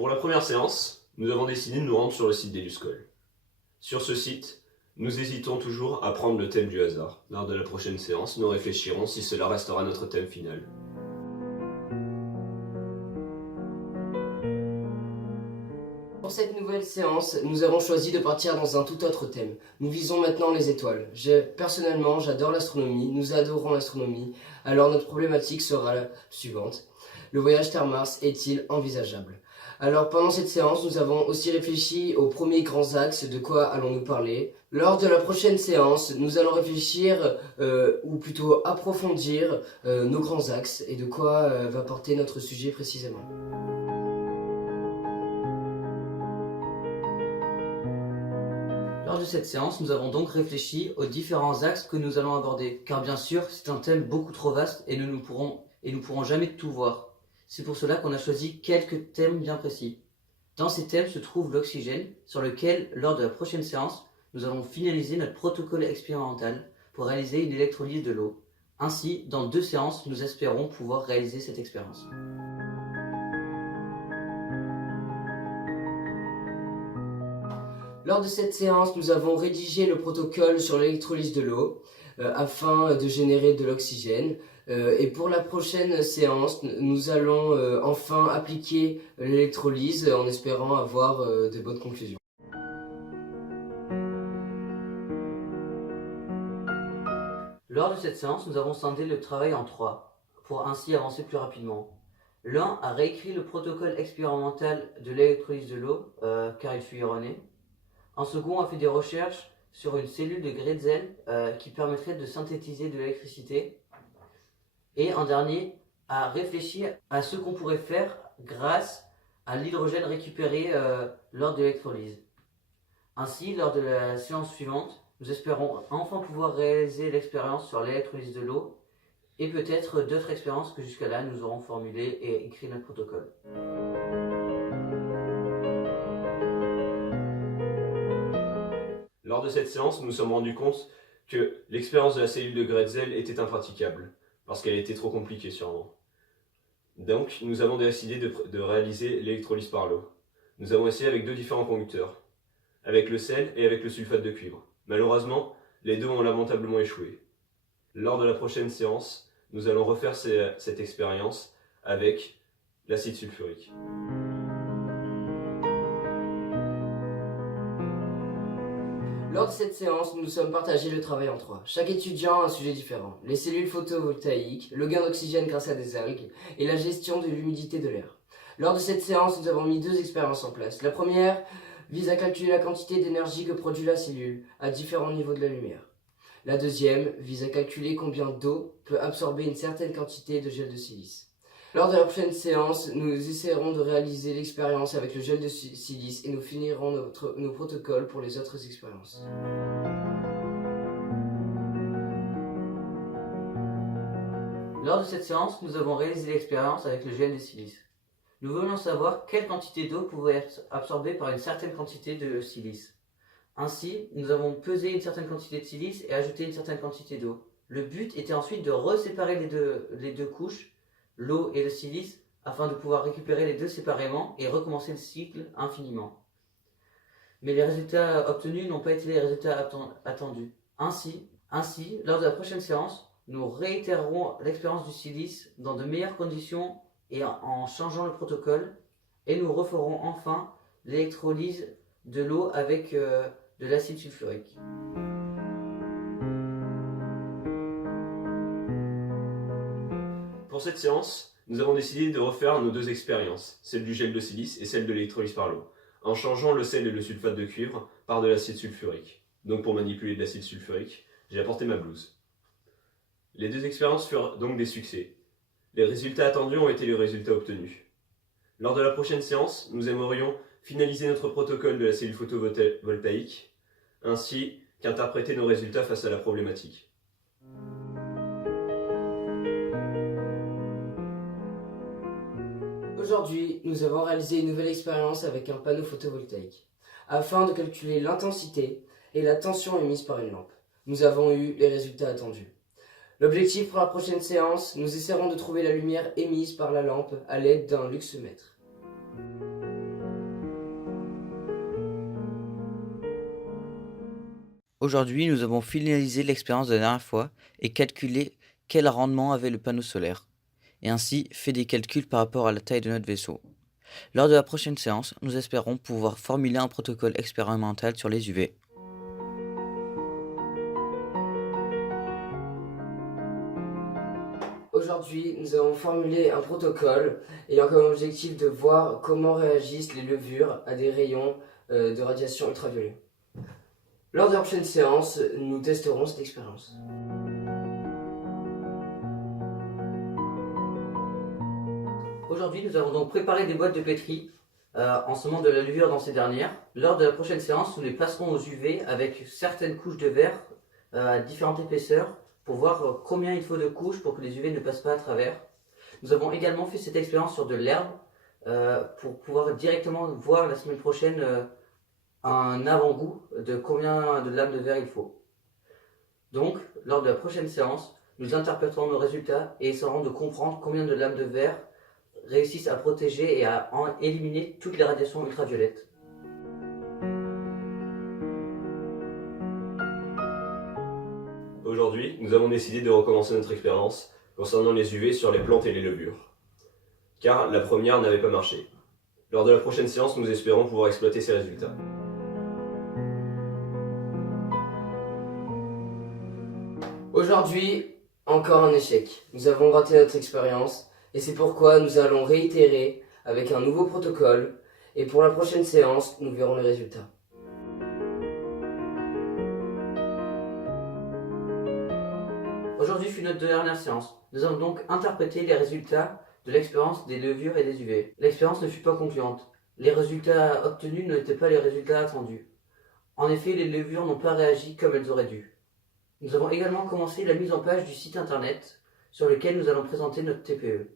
Pour la première séance, nous avons décidé de nous rendre sur le site d'Eluscol. Sur ce site, nous hésitons toujours à prendre le thème du hasard. Lors de la prochaine séance, nous réfléchirons si cela restera notre thème final. Pour cette nouvelle séance, nous avons choisi de partir dans un tout autre thème. Nous visons maintenant les étoiles. Personnellement, j'adore l'astronomie, nous adorons l'astronomie, alors notre problématique sera la suivante. Le voyage Terre-Mars est-il envisageable? Alors pendant cette séance, nous avons aussi réfléchi aux premiers grands axes de quoi allons-nous parler. Lors de la prochaine séance, nous allons réfléchir, ou plutôt approfondir nos grands axes et de quoi va porter notre sujet précisément. Lors de cette séance, nous avons donc réfléchi aux différents axes que nous allons aborder, car bien sûr, c'est un thème beaucoup trop vaste et nous ne pourrons jamais tout voir. C'est pour cela qu'on a choisi quelques thèmes bien précis. Dans ces thèmes se trouve l'oxygène, sur lequel, lors de la prochaine séance, nous allons finaliser notre protocole expérimental pour réaliser une électrolyse de l'eau. Ainsi, dans 2 séances, nous espérons pouvoir réaliser cette expérience. Lors de cette séance, nous avons rédigé le protocole sur l'électrolyse de l'eau afin de générer de l'oxygène. Et pour la prochaine séance, nous allons enfin appliquer l'électrolyse en espérant avoir de bonnes conclusions. Lors de cette séance, nous avons scindé le travail en 3, pour ainsi avancer plus rapidement. L'un a réécrit le protocole expérimental de l'électrolyse de l'eau, car il fut erroné. Un second a fait des recherches sur une cellule de Grätzel qui permettrait de synthétiser de l'électricité. Et un dernier a réfléchi à ce qu'on pourrait faire grâce à l'hydrogène récupéré lors de l'électrolyse. Ainsi, lors de la séance suivante, nous espérons enfin pouvoir réaliser l'expérience sur l'électrolyse de l'eau et peut-être d'autres expériences que jusqu'à là nous aurons formulées et écrit notre protocole. Lors de cette séance, nous nous sommes rendus compte que l'expérience de la cellule de Grätzel était impraticable, parce qu'elle était trop compliquée sûrement. Donc, nous avons décidé de réaliser l'électrolyse par l'eau. Nous avons essayé avec 2 différents conducteurs, avec le sel et avec le sulfate de cuivre. Malheureusement, les 2 ont lamentablement échoué. Lors de la prochaine séance, nous allons refaire cette expérience avec l'acide sulfurique. Lors de cette séance, nous nous sommes partagés le travail en 3. Chaque étudiant a un sujet différent. Les cellules photovoltaïques, le gain d'oxygène grâce à des algues et la gestion de l'humidité de l'air. Lors de cette séance, nous avons mis 2 expériences en place. La première vise à calculer la quantité d'énergie que produit la cellule à différents niveaux de la lumière. La deuxième vise à calculer combien d'eau peut absorber une certaine quantité de gel de silice. Lors de la prochaine séance, nous essaierons de réaliser l'expérience avec le gel de silice et nous finirons nos protocoles pour les autres expériences. Lors de cette séance, nous avons réalisé l'expérience avec le gel de silice. Nous voulions savoir quelle quantité d'eau pouvait être absorbée par une certaine quantité de silice. Ainsi, nous avons pesé une certaine quantité de silice et ajouté une certaine quantité d'eau. Le but était ensuite de reséparer les deux couches, l'eau et le silice, afin de pouvoir récupérer les 2 séparément et recommencer le cycle infiniment. Mais les résultats obtenus n'ont pas été les résultats attendus. Ainsi, lors de la prochaine séance, nous réitérerons l'expérience du silice dans de meilleures conditions et en changeant le protocole, et nous referons enfin l'électrolyse de l'eau avec de l'acide sulfurique. Pour cette séance, nous avons décidé de refaire nos 2 expériences, celle du gel de silice et celle de l'électrolyse par l'eau, en changeant le sel et le sulfate de cuivre par de l'acide sulfurique. Donc pour manipuler de l'acide sulfurique, j'ai apporté ma blouse. Les 2 expériences furent donc des succès. Les résultats attendus ont été les résultats obtenus. Lors de la prochaine séance, nous aimerions finaliser notre protocole de la cellule photovoltaïque, ainsi qu'interpréter nos résultats face à la problématique. Aujourd'hui, nous avons réalisé une nouvelle expérience avec un panneau photovoltaïque, afin de calculer l'intensité et la tension émise par une lampe. Nous avons eu les résultats attendus. L'objectif pour la prochaine séance, nous essaierons de trouver la lumière émise par la lampe à l'aide d'un luxomètre. Aujourd'hui, nous avons finalisé l'expérience de la dernière fois et calculé quel rendement avait le panneau solaire, et ainsi fait des calculs par rapport à la taille de notre vaisseau. Lors de la prochaine séance, nous espérons pouvoir formuler un protocole expérimental sur les UV. Aujourd'hui, nous avons formulé un protocole ayant comme objectif de voir comment réagissent les levures à des rayons de radiation ultraviolette. Lors de la prochaine séance, nous testerons cette expérience. Aujourd'hui, nous avons donc préparé des boîtes de pétri en semant de la levure dans ces dernières. Lors de la prochaine séance, nous les placerons aux UV avec certaines couches de verre à différentes épaisseurs pour voir combien il faut de couches pour que les UV ne passent pas à travers. Nous avons également fait cette expérience sur de l'herbe pour pouvoir directement voir la semaine prochaine un avant-goût de combien de lames de verre il faut. Donc, lors de la prochaine séance, nous interpréterons nos résultats et essaierons de comprendre combien de lames de verre réussissent à protéger et à éliminer toutes les radiations ultraviolettes. Aujourd'hui, nous avons décidé de recommencer notre expérience concernant les UV sur les plantes et les levures, car la première n'avait pas marché. Lors de la prochaine séance, nous espérons pouvoir exploiter ces résultats. Aujourd'hui, encore un échec. Nous avons raté notre expérience et c'est pourquoi nous allons réitérer avec un nouveau protocole et pour la prochaine séance, nous verrons les résultats. Aujourd'hui fut notre dernière séance. Nous avons donc interprété les résultats de l'expérience des levures et des UV. L'expérience ne fut pas concluante. Les résultats obtenus n'étaient pas les résultats attendus. En effet, les levures n'ont pas réagi comme elles auraient dû. Nous avons également commencé la mise en page du site internet sur lequel nous allons présenter notre TPE.